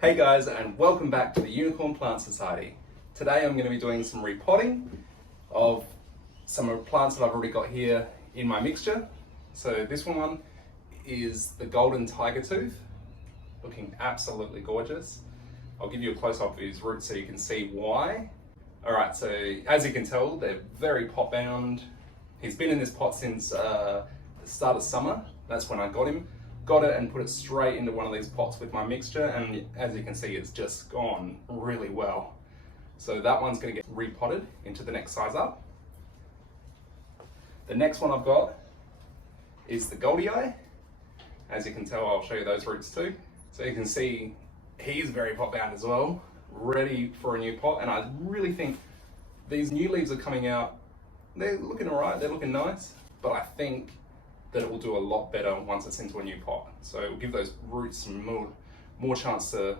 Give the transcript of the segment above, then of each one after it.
Hey guys, and welcome back to the Unicorn Plant Society. Today I'm going to be doing some repotting of some of the plants that I've already got here in my mixture. So this one is the Golden Tiger Tooth, looking absolutely gorgeous. I'll give you a close-up of his roots so you can see why. Alright, so as you can tell, they're very pot bound. He's been in this pot since the start of summer. That's when I got him. Got it and put it straight into one of these pots with my mixture, and as you can see, it's just gone really well. So that one's going to get repotted into the next size up. The next one I've got is the Goeldii. As you can tell, I'll show you those roots too. So you can see he's very pot bound as well, ready for a new pot, and I really think these new leaves are coming out. They're looking alright, they're looking nice, but I think that it will do a lot better once it's into a new pot. So it will give those roots some more chance to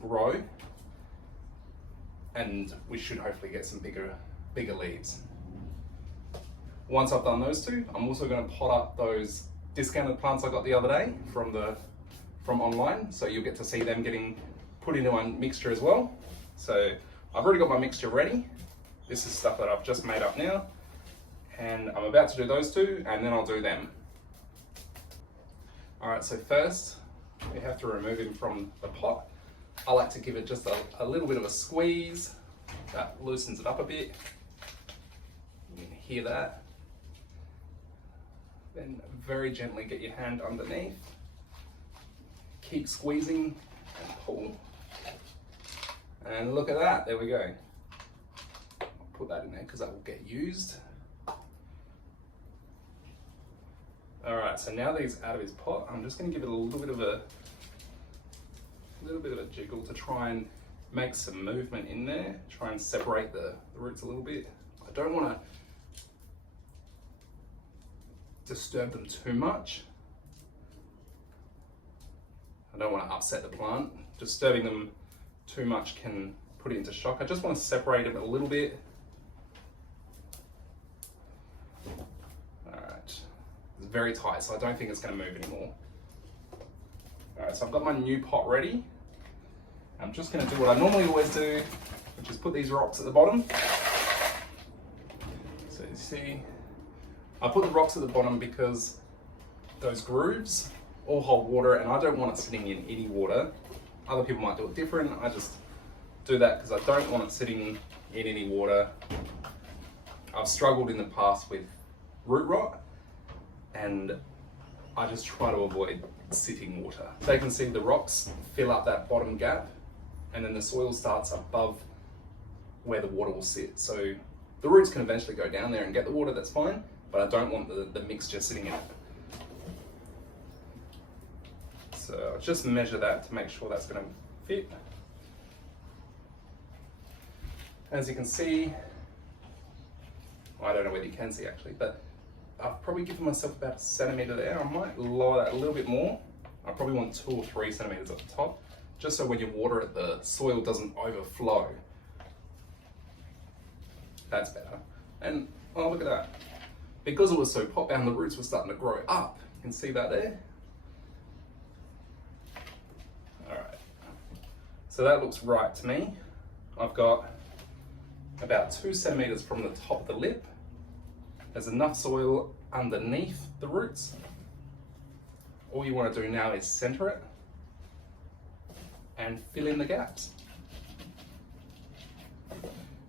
grow, and we should hopefully get some bigger leaves. Once I've done those two, I'm also going to pot up those discounted plants I got the other day from online, so you'll get to see them getting put into my mixture as well. So I've already got my mixture ready. This is stuff that I've just made up now, and I'm about to do those two, and then I'll do them. Alright, so first we have to remove him from the pot. I like to give it just a little bit of a squeeze. That loosens it up a bit. You can hear that. Then very gently get your hand underneath. Keep squeezing and pull. And look at that, there we go. I'll put that in there because that will get used. Alright, so now that he's out of his pot, I'm just going to give it a little bit of a jiggle to try and make some movement in there, try and separate the roots a little bit. I don't want to disturb them too much. I don't want to upset the plant. Disturbing them too much can put it into shock. I just want to separate them a little bit. It's very tight, so I don't think it's going to move anymore. Alright, so I've got my new pot ready. I'm just going to do what I normally always do, which is put these rocks at the bottom. So you see, I put the rocks at the bottom because those grooves all hold water, and I don't want it sitting in any water. Other people might do it different. I just do that because I don't want it sitting in any water. I've struggled in the past with root rot, and I just try to avoid sitting water. So you can see the rocks fill up that bottom gap, and then the soil starts above where the water will sit. So the roots can eventually go down there and get the water, that's fine, but I don't want the mixture sitting in it. So I'll just measure that to make sure that's going to fit. As you can see, I don't know whether you can see actually, but I've probably given myself about 1 centimetre there. I might lower that a little bit more. I probably want 2 or 3 centimetres at the top, just so when you water it, the soil doesn't overflow. That's better. And oh, look at that. Because it was so pot bound, the roots were starting to grow up. You can see that there. Alright. So that looks right to me. I've got about 2 centimetres from the top of the lip. There's enough soil underneath the roots. All you want to do now is center it and fill in the gaps.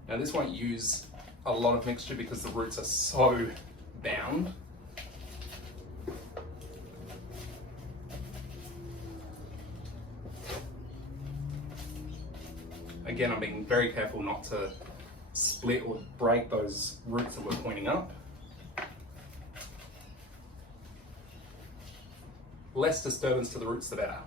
Now this won't use a lot of mixture because the roots are so bound. Again, I'm being very careful not to split or break those roots that we're pointing up. Less disturbance to the roots, the better.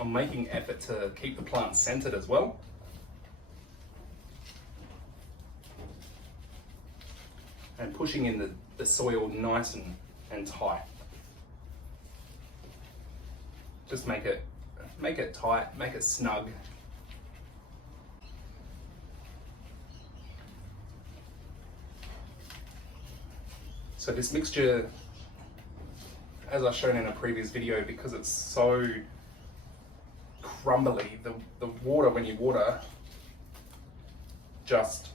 I'm making effort to keep the plant centered as well. And pushing in the soil nice and tight. Just make it make it tight, make it snug. So this mixture, as I've shown in a previous video, because it's so crumbly, the water, when you water, just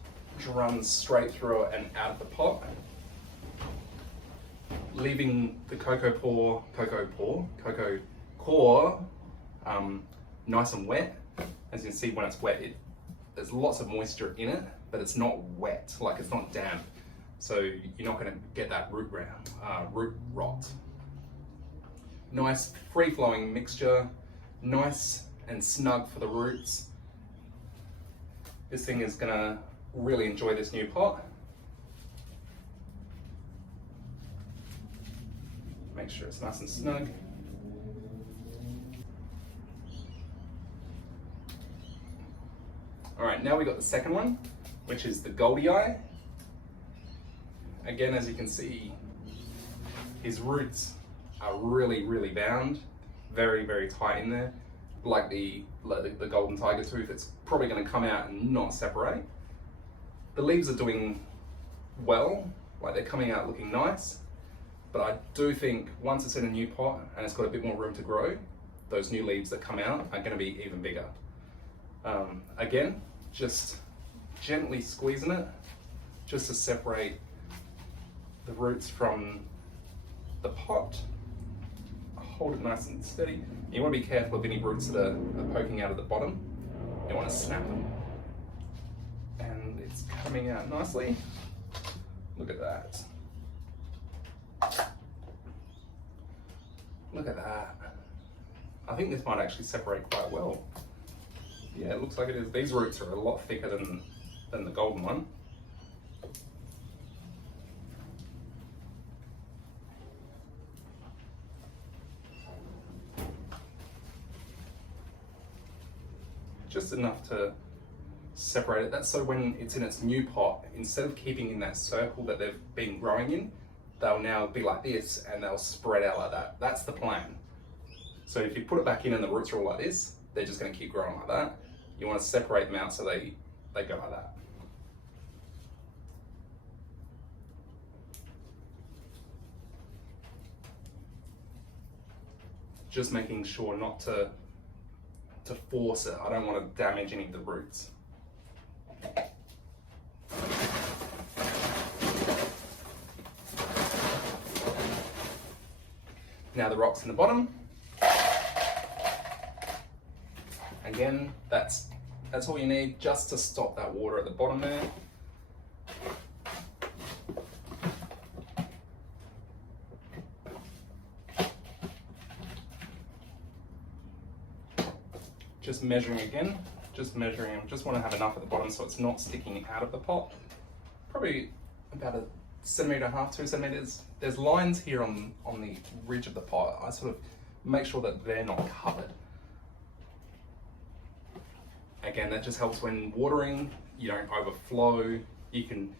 runs straight through it and out of the pot, leaving the cocoa core nice and wet. As you can see, when it's wet, there's lots of moisture in it, but it's not wet, like it's not damp. So you're not going to get that root rot. Nice free-flowing mixture, nice and snug for the roots. This thing is going to really enjoy this new pot. Make sure it's nice and snug. All right, now we got the second one, which is the Goeldii. Again, as you can see, his roots are really, really bound, very, very tight in there. Like the Golden Tiger Tooth, it's probably going to come out and not separate. The leaves are doing well, like they're coming out looking nice, but I do think once it's in a new pot and it's got a bit more room to grow, those new leaves that come out are going to be even bigger. Again, just gently squeezing it, just to separate the roots from the pot. Hold it nice and steady. You want to be careful of any roots that are poking out of the bottom. You want to snap them. And it's coming out nicely. Look at that. Look at that. I think this might actually separate quite well. Yeah, it looks like it is. These roots are a lot thicker than the golden one. Just enough to separate it. That's so when it's in its new pot, instead of keeping in that circle that they've been growing in, they'll now be like this and they'll spread out like that. That's the plan. So if you put it back in and the roots are all like this, they're just going to keep growing like that. You want to separate them out so they go like that. Just making sure not to force it. I don't want to damage any of the roots. Now the rocks in the bottom. Again, that's all you need just to stop that water at the bottom there. Just measuring again, just measuring. Just want to have enough at the bottom so it's not sticking out of the pot. Probably about 1.5 centimeters, 2 centimeters. There's lines here on the ridge of the pot. I sort of make sure that they're not covered. Again, that just helps when watering. You don't overflow. You can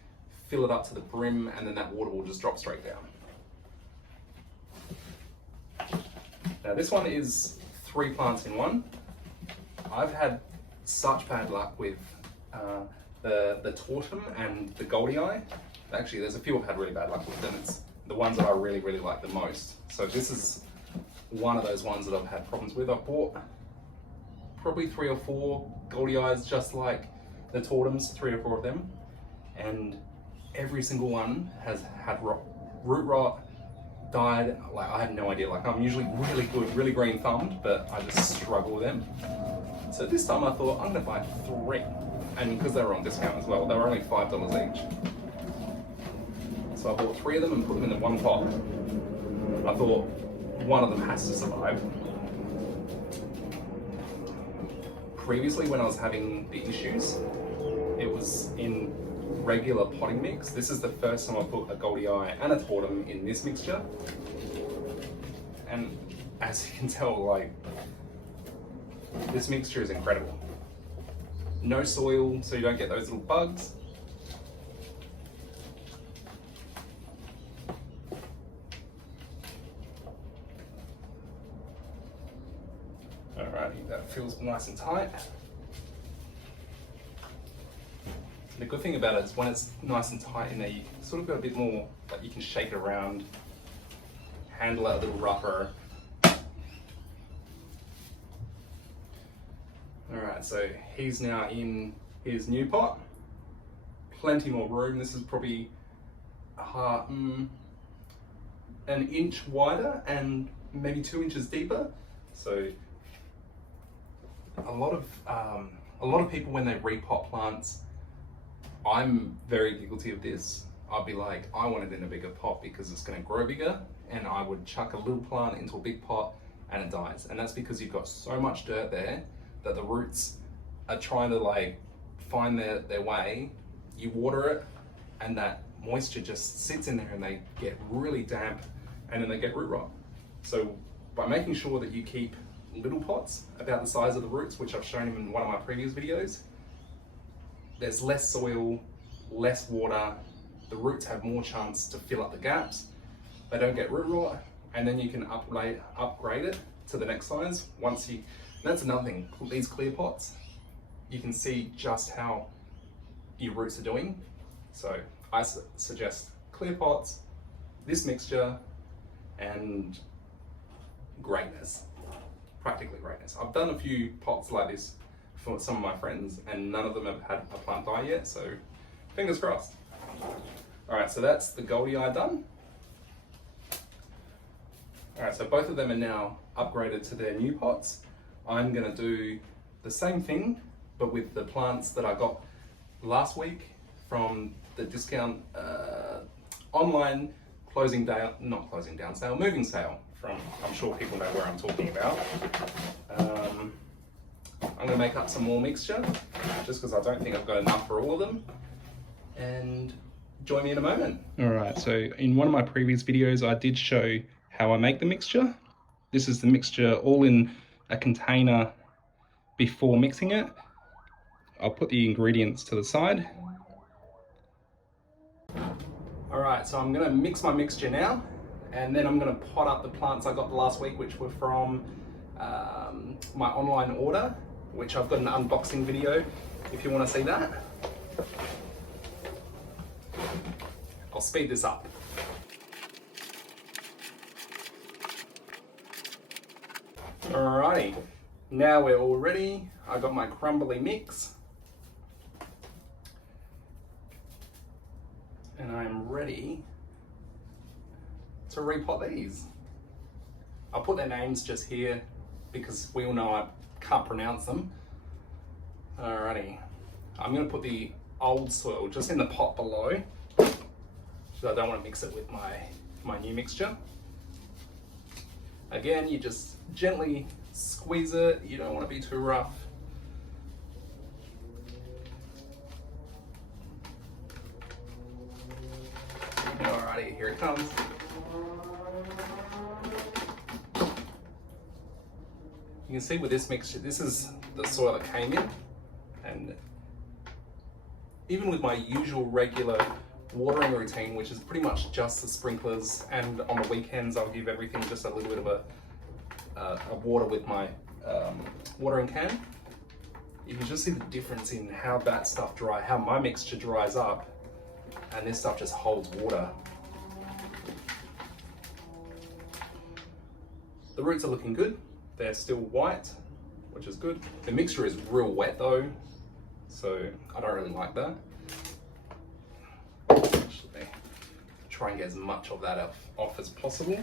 fill it up to the brim and then that water will just drop straight down. Now this one is 3 plants in one. I've had such bad luck with the Thaumatophyllum and the Goeldii. Actually, there's a few I've had really bad luck with them. It's the ones that I really, really like the most. So this is one of those ones that I've had problems with. I've bought probably 3 or 4 Goeldii just like the Thaumatophyllums, 3 or 4 of them. And every single one has had root rot, died. Like, I have no idea. Like, I'm usually really good, really green thumbed, but I just struggle with them. So this time I thought I'm gonna buy 3. And because they were on discount as well, they were only $5 each. So I bought 3 of them and put them in the one pot. I thought one of them has to survive. Previously, when I was having the issues, it was in regular potting mix. This is the first time I put a Goeldii and a Thaumatophyllum in this mixture. And as you can tell, like, this mixture is incredible. No soil, so you don't get those little bugs. Alrighty. feels nice and tight. The good thing about it is when it's nice and tight in there, you sort of got a bit more, like you can shake it around, handle it a little rougher. Alright, so he's now in his new pot. Plenty more room. This is probably an inch wider and maybe 2 inches deeper. So a lot of people, when they repot plants, I'm very guilty of this. I'd be like, I want it in a bigger pot because it's going to grow bigger, and I would chuck a little plant into a big pot and it dies. And that's because you've got so much dirt there that the roots are trying to like find their way. You water it and that moisture just sits in there and they get really damp and then they get root rot. So by making sure that you keep little pots about the size of the roots, which I've shown in one of my previous videos, there's less soil, less water, the roots have more chance to fill up the gaps, they don't get root rot, and then you can upgrade it to the next size. That's another thing, these clear pots, you can see just how your roots are doing. So I suggest clear pots, this mixture, and greatness, practically greatness. I've done a few pots like this for some of my friends and none of them have had a plant die yet, so fingers crossed. Alright, so that's the Goeldii done. Alright, so both of them are now upgraded to their new pots. I'm going to do the same thing, but with the plants that I got last week from the discount online moving sale from, I'm sure people know where I'm talking about. I'm going to make up some more mixture, just because I don't think I've got enough for all of them, and join me in a moment. Alright, so in one of my previous videos I did show how I make the mixture. This is the mixture all in a container before mixing it. I'll put the ingredients to the side. Alright, so I'm going to mix my mixture now, and then I'm going to pot up the plants I got last week, which were from my online order, which I've got an unboxing video if you want to see that. I'll speed this up. Alrighty, now we're all ready. I got my crumbly mix, and I'm ready to repot these. I'll put their names just here because we all know I can't pronounce them. Alrighty, I'm going to put the old soil just in the pot below, so I don't want to mix it with my new mixture. Again, you just gently squeeze it, you don't want to be too rough. Alrighty, here it comes. You can see with this mixture, this is the soil that came in, and even with my usual regular watering routine, which is pretty much just the sprinklers, and on the weekends I'll give everything just a little bit of a water with my watering can. You can just see the difference in how that stuff how my mixture dries up, and this stuff just holds water. The roots are looking good. They're still white, which is good. The mixture is real wet though, so I don't really like that. Actually, try and get as much of that off as possible.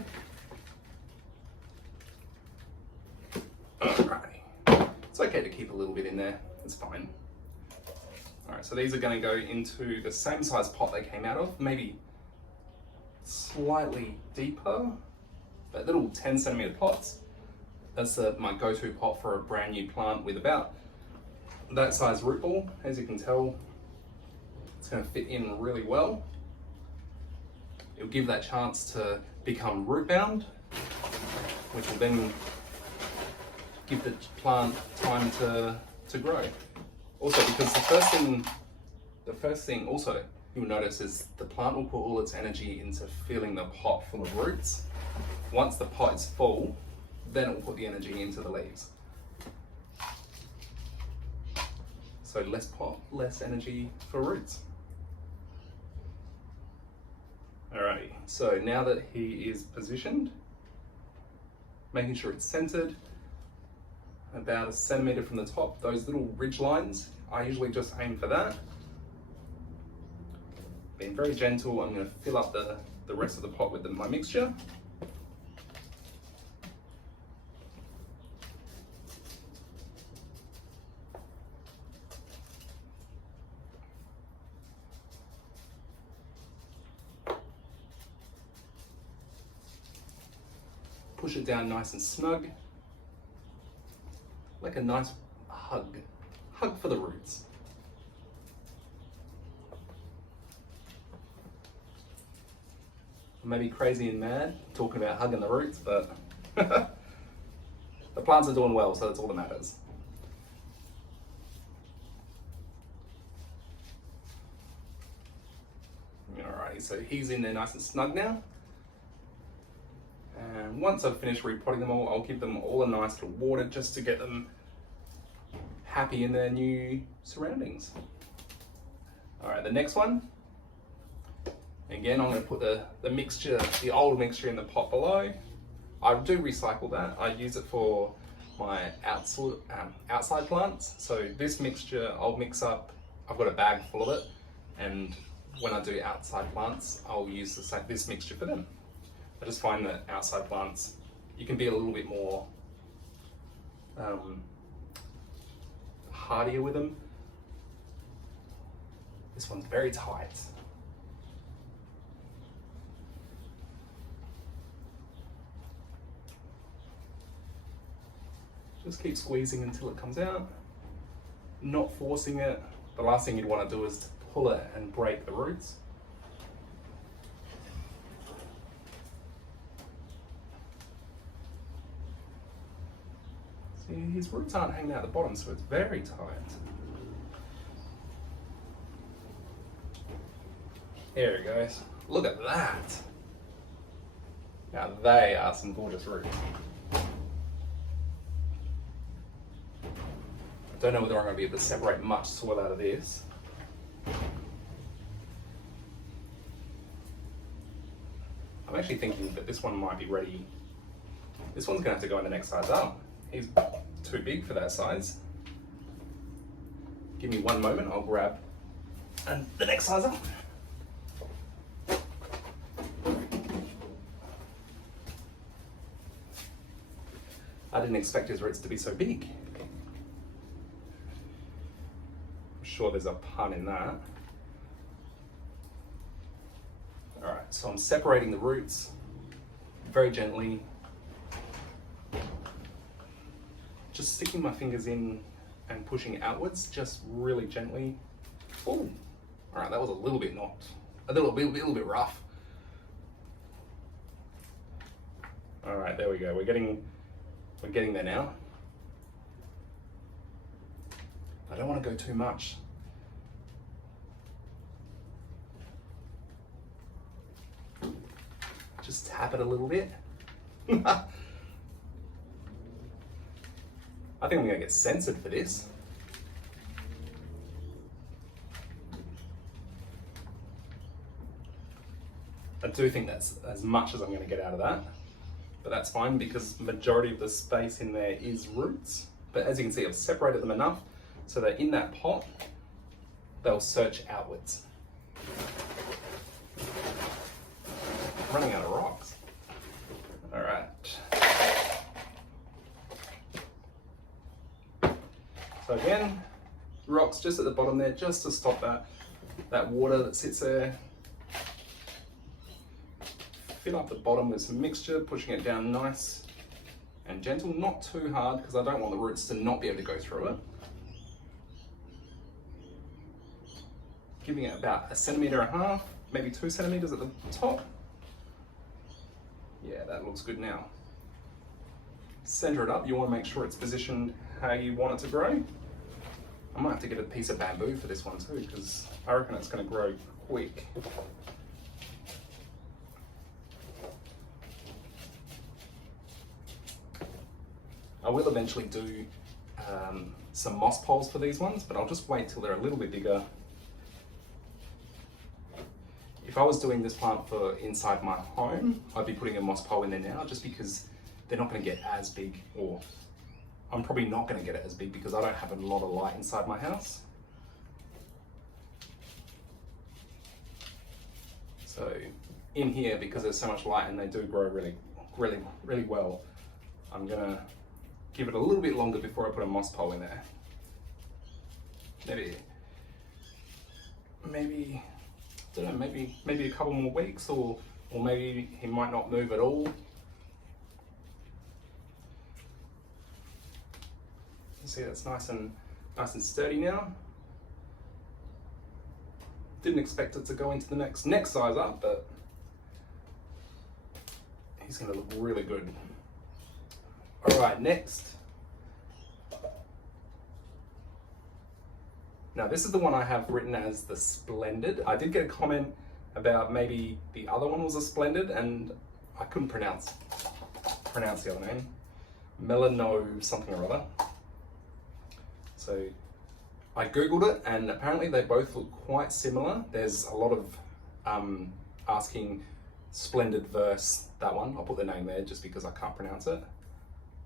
Alright, it's okay to keep a little bit in there, it's fine. Alright, so these are going to go into the same size pot they came out of, maybe slightly deeper, but little 10cm pots. That's my go-to pot for a brand new plant with about that size root ball. As you can tell, it's going to fit in really well. It'll give that chance to become root bound, which will then give the plant time to grow. Also, because the first thing also you'll notice is the plant will put all its energy into filling the pot full of roots. Once the pot is full, then it will put the energy into the leaves. So less pot, less energy for roots. Alrighty, so now that he is positioned, making sure it's centered, about 1 centimeter from the top, those little ridge lines, I usually just aim for that. Being very gentle, I'm going to fill up the rest of the pot with my mixture. Push it down nice and snug, like a nice hug for the roots. I may be crazy and mad talking about hugging the roots, but the plants are doing well, so that's all that matters. Alrighty, so he's in there nice and snug now. And once I've finished repotting them all, I'll give them all a nice little water just to get them happy in their new surroundings. Alright, the next one. Again, I'm going to put the mixture, the old mixture in the pot below. I do recycle that. I use it for my outside plants. So this mixture I'll mix up, I've got a bag full of it, and when I do outside plants, I'll use this mixture for them. I just find that outside plants, you can be a little bit more hardier with them. This one's very tight. Just keep squeezing until it comes out, not forcing it. The last thing you'd want to do is to pull it and break the roots. See, his roots aren't hanging out the bottom, so it's very tight. There he goes. Look at that. Now they are some gorgeous roots. Don't know whether I'm going to be able to separate much soil out of this. I'm actually thinking that this one might be ready. This one's going to have to go in the next size up. He's too big for that size. Give me one moment, I'll grab the next size up. I didn't expect his roots to be so big. Sure there's a pun in that. Alright, so I'm separating the roots very gently. Just sticking my fingers in and pushing outwards, just really gently. Oh, alright, that was a little bit a little bit rough. Alright, there we go. We're getting there now. I don't want to go too much. Just tap it a little bit. I think I'm going to get censored for this. I do think that's as much as I'm going to get out of that. But that's fine because the majority of the space in there is roots. But as you can see, I've separated them enough so that in that pot, they'll search outwards. I'm running out of rocks. All right. So again, rocks just at the bottom there, just to stop that water that sits there. Fill up the bottom with some mixture, pushing it down nice and gentle, not too hard because I don't want the roots to not be able to go through it. Giving it about 1.5 centimeters, maybe 2 centimeters at the top. Yeah, that looks good now. Center it up, you want to make sure it's positioned how you want it to grow. I might have to get a piece of bamboo for this one too because I reckon it's going to grow quick. I will eventually do some moss poles for these ones, but I'll just wait till they're a little bit bigger. If I was doing this plant for inside my home, I'd be putting a moss pole in there now, just because they're not going to get as big, or I'm probably not going to get it as big because I don't have a lot of light inside my house. So in here, because there's so much light and they do grow really well, I'm going to give it a little bit longer before I put a moss pole in there. Maybe I don't know, maybe a couple more weeks, or maybe he might not move at all. You see, that's nice and sturdy now. Didn't expect it to go into the next size up, but he's going to look really good. All right, next. Now this is the one I have written as the Splendid. I did get a comment about maybe the other one was a Splendid, and I couldn't pronounce the other name. Melano something or other. So I googled it, and apparently they both look quite similar. There's a lot of asking Splendid versus that one. I'll put the name there just because I can't pronounce it.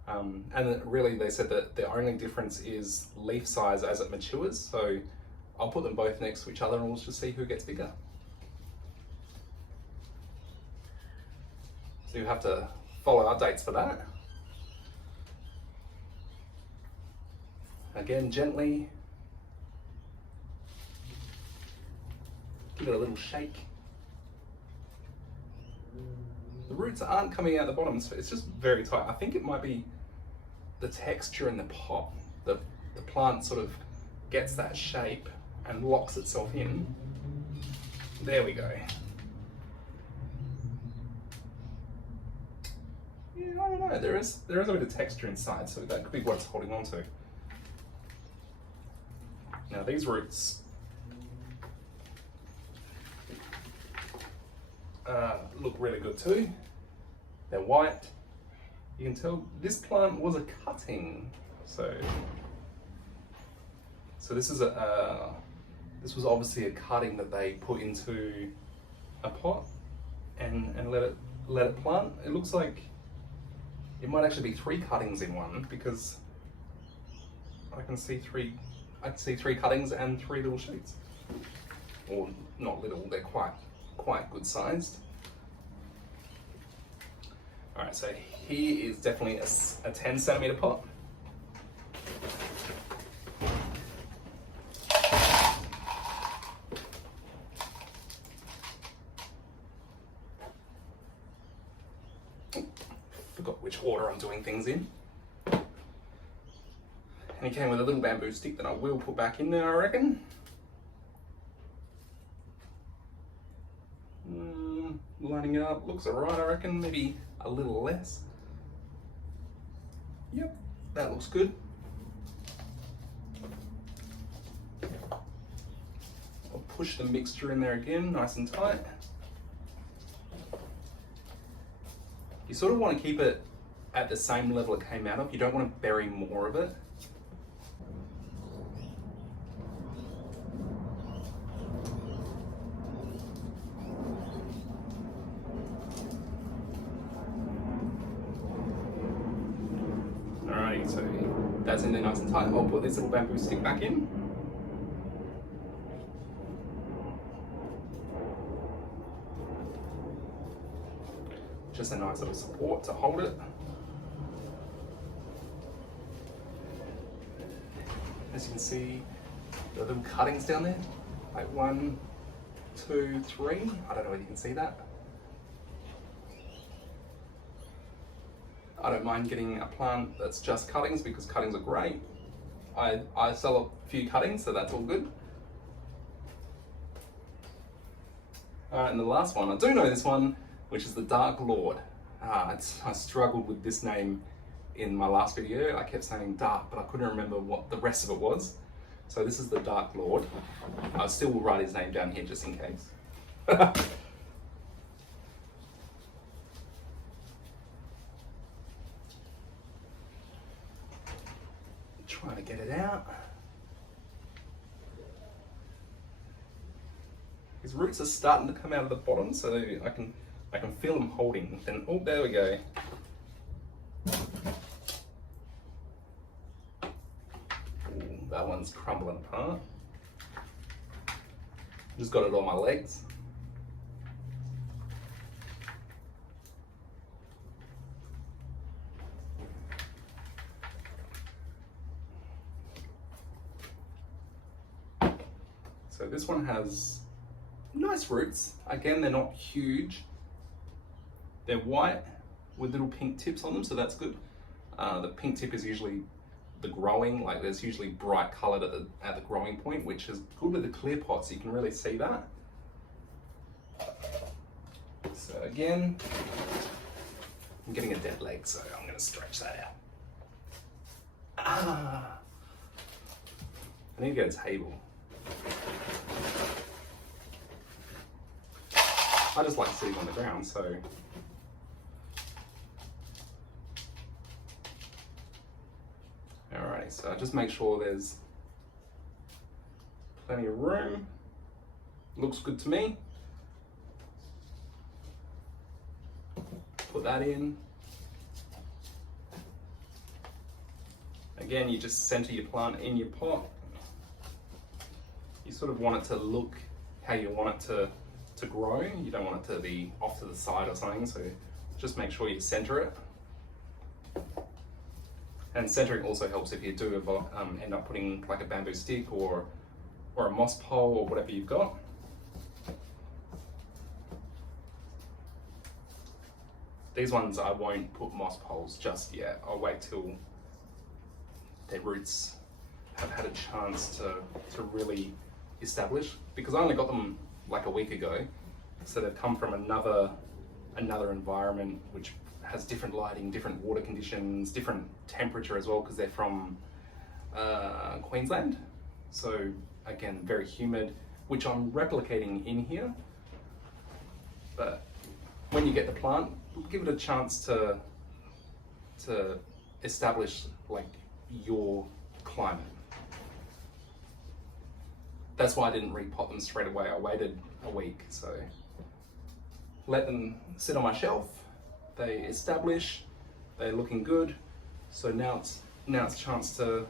And really they said that the only difference is leaf size as it matures. So I'll put them both next to each other and we'll just see who gets bigger. So you have to follow updates for that. Again, gently give it a little shake. The roots aren't coming out the bottom, so it's just very tight. I think it might be the texture in the pot. The plant sort of gets that shape and locks itself in. There we go. Yeah, I don't know, there is a bit of texture inside, so that could be what it's holding on to. Now these roots look really good too. They're white. You can tell this plant was a cutting. So this is this was obviously a cutting that they put into a pot and let it plant. It looks like it might actually be 3 cuttings in one, because I can see three cuttings and 3 little shoots. Or not little, they're quite good sized. All right, so here is definitely a 10 centimeter pot. Forgot which order I'm doing things in. And he came with a little bamboo stick that I will put back in there, I reckon. Lining it up, looks alright, I reckon. Maybe a little less. Yep, that looks good. I'll push the mixture in there again, nice and tight. You sort of want to keep it at the same level it came out of. You don't want to bury more of it. Alright, so that's in there nice and tight. I'll put this little bamboo stick back in. Just a nice little support to hold it. As you can see, the little cuttings down there, like 1, 2, 3. I don't know whether you can see that. I don't mind getting a plant that's just cuttings, because cuttings are great. I sell a few cuttings, so that's all good. Alright, and the last one, I do know this one, which is the Dark Lord. I struggled with this name in my last video. I kept saying dark, but I couldn't remember what the rest of it was. So this is the Dark Lord. I still will write his name down here just in case. Trying to get it out. His roots are starting to come out of the bottom, so I can feel them holding. Then, oh, there we go. Ooh, that one's crumbling apart. Just got it on my legs. So this one has nice roots. Again, they're not huge. They're white with little pink tips on them, so that's good. The pink tip is usually the growing, like there's usually bright coloured at the growing point, which is good with the clear pot, so you can really see that. So again, I'm getting a dead leg, so I'm going to stretch that out. I need to get a table. I just like sitting on the ground, so alright, so just make sure there's plenty of room. Looks good to me. Put that in. Again, you just center your plant in your pot. You sort of want it to look how you want it to grow. You don't want it to be off to the side or something, so just make sure you center it. And centering also helps if you do end up putting like a bamboo stick or a moss pole or whatever you've got. These ones I won't put moss poles just yet. I'll wait till their roots have had a chance to really establish, because I only got them like a week ago, so they've come from another environment which has different lighting, different water conditions, different temperature as well, because they're from Queensland. So again, very humid, which I'm replicating in here. But when you get the plant, give it a chance to establish like your climate. That's why I didn't repot them straight away. I waited a week, so let them sit on my shelf. They establish, they're looking good. So now it's a chance to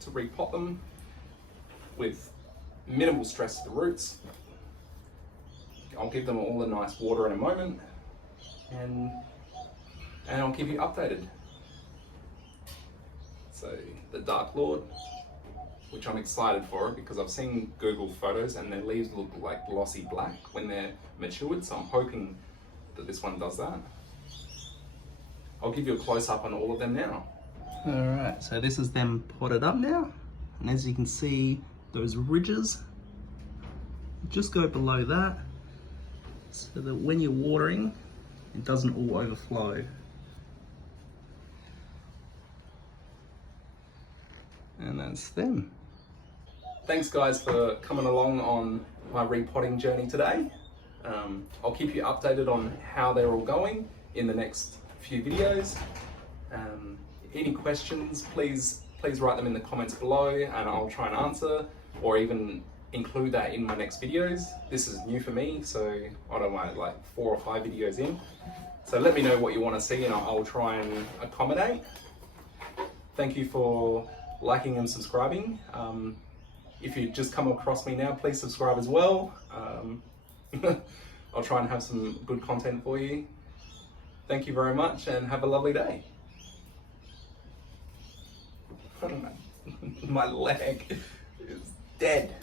repot them with minimal stress to the roots. I'll give them all the nice water in a moment, and I'll keep you updated. So the Dark Lord, which I'm excited for because I've seen Google photos and their leaves look like glossy black when they're matured, so I'm hoping that this one does that. I'll give you a close-up on all of them now. Alright, so this is them potted up now, and as you can see, those ridges just go below that, so that when you're watering, it doesn't all overflow. And that's them. Thanks guys for coming along on my repotting journey today. I'll keep you updated on how they're all going in the next few videos. Any questions, please write them in the comments below and I'll try and answer, or even include that in my next videos. This is new for me, so I don't know, like 4 or 5 videos in. So let me know what you want to see and I'll try and accommodate. Thank you for liking and subscribing. If you just come across me now, please subscribe as well. I'll try and have some good content for you. Thank you very much and have a lovely day. I don't know, my leg is dead.